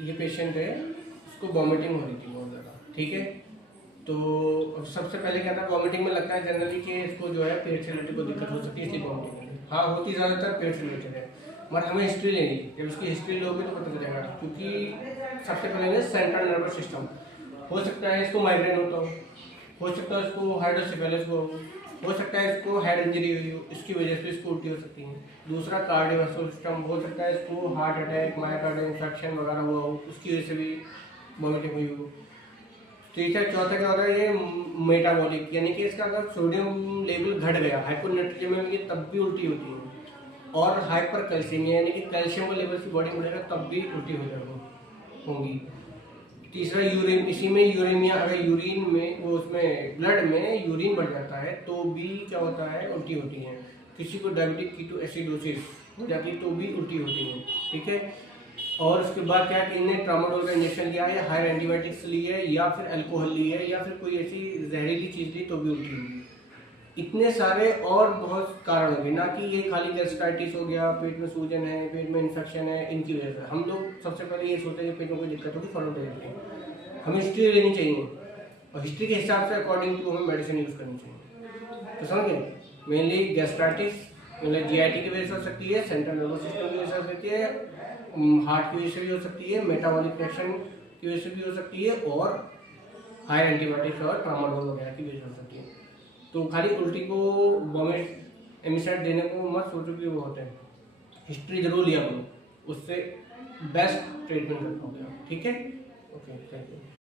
ये पेशेंट है, उसको वॉमिटिंग हो रही थी बहुत ज़्यादा, ठीक है। तो सबसे पहले क्या था, वॉमिटिंग में लगता है जनरली कि इसको जो है पेट से रिलेटेड कोई दिक्कत हो सकती है, इसलिए वॉमिटिंग होगी। हाँ, होती ज़्यादातर पेट से रिलेटेड है, मगर हमें हिस्ट्री लेनी है। जब उसकी हिस्ट्री लोगे तो पता चलेगा, क्योंकि सबसे पहले सेंट्रल नर्वस सिस्टम, हो सकता है इसको माइग्रेन होता हो सकता है इसको हाइड्रोसेफेलस हो सकता है इसको हेड इंजरी हुई हो, इसकी वजह से इसको उल्टी हो सकती है। दूसरा कार्डियोवास्कुलर सिस्टम, हो सकता है इसको हार्ट अटैक, मायोकार्डियल इन्फेक्शन वगैरह हुआ हो, उसकी वजह से भी वॉमिटिंग हुई हो। ठीक है। चौथा क्या होता है, ये मेटाबॉलिक, यानी कि इसका अगर सोडियम लेवल घट गया, हाइपोनेट्रियम की, तब भी उल्टी होती है। और हाइपर कैल्शियमिया, यानी कि कैल्शियम का लेवल की बॉडी में बढ़ेगा तब भी उल्टी हो जाएगी, होंगी। तीसरा यूरिन, इसी में यूरेमिया, अगर यूरिन में वो उसमें ब्लड में यूरिन बढ़ जाता है तो भी क्या होता है, उल्टी होती है। किसी को डायबिटिक कीटो एसिडोसिस हो जाती है तो भी उल्टी होती है, ठीक है। और उसके बाद क्या कि इन्हें ट्रामाडोल का इंजेक्शन लिया है, या हायर एंटीबायोटिक्स ली है, या फिर अल्कोहल ली है, या फिर कोई ऐसी जहरीली चीज़ ली तो भी उल्टी होगी। इतने सारे और बहुत कारण होंगे, ना कि ये खाली गैस्ट्राइटिस हो गया, पेट में सूजन है, पेट में इन्फेक्शन है, इनकी वजह से हम लोग सबसे पहले ये सोचते हैं कि पेट में कोई दिक्कत होगी, फॉलो दे देते हैं। हमें हिस्ट्री लेनी चाहिए, और हिस्ट्री के हिसाब से अकॉर्डिंग टू हमें मेडिसिन यूज़ करनी चाहिए। तो समझ गए, मेनली गैस्ट्राइटिस मतलब जीआईटी की वजह से हो सकती है, सेंट्रल नर्वस सिस्टम की वजह से हो सकती है, हार्ट की वजह से भी हो सकती है, मेटाबॉलिक रिएक्शन की वजह से भी हो सकती है, और हायर एंटीबायोटिक्स और ट्रामाडोल वगैरह की वजह से हो सकती है। तो खाली उल्टी को वॉमिट एमिसाइड देने को मत सोचो कि वो होते हैं, हिस्ट्री जरूर लिया करो, उससे बेस्ट ट्रीटमेंट कर पाओगे आप, ठीक है। Okay, thank you.